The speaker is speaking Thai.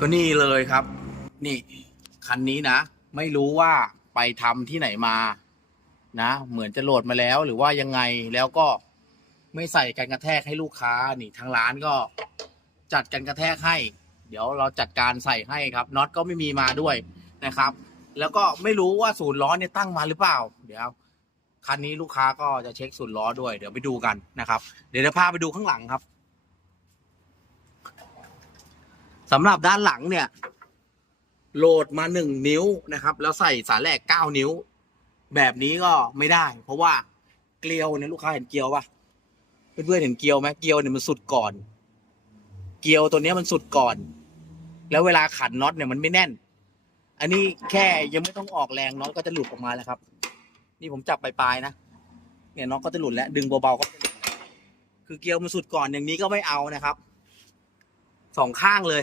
ก็นี่เลยครับ นี่คันนี้นะ ไม่รู้ว่าไปทำที่ไหนมา นะ เหมือนจะโหลดมาแล้วหรือว่ายังไงแล้วก็ไม่ใส่กันกระแทกให้ลูกค้านี่ทางร้านก็จัดกันกระแทกให้ เดี๋ยวเราจัดการใส่ให้ครับน็อตก็ไม่มีมาด้วยนะครับ แล้วก็ไม่รู้ว่าศูนย์ล้อเนี่ยตั้งมาหรือเปล่า เดี๋ยวคันนี้ลูกค้าก็จะเช็คศูนย์ล้อด้วย เดี๋ยวไปดูกันนะครับ เดี๋ยวจะพาไปดูข้างหลังครับ สำหรับด้านหลังเนี่ย โหลดมาหนึ่งนิ้วนะครับ แล้วใส่สายแหลกเก้านิ้ว แบบนี้ก็ไม่ได้ เพราะว่าเกลียวเนี่ยลูกค้าเห็นเกลียวปะเพื่อนๆเห็นเกลียวไหมเกลียวเนี่ยมันสุดก่อน เกลียวตัวนี้มันสุดก่อน แล้วเวลาขันน็อตเนี่ยมันไม่แน่น อันนี้แค่ยังไม่ต้องออกแรงน็อตก็จะหลุดออกมาแล้วครับ นี่ผมจับปลายๆนะเนี่ยน็อตก็จะหลุดแล้วดึงเบาๆก็คือเกลียวมันสุดก่อนอย่างนี้ก็ไม่เอานะครับสองข้างเลย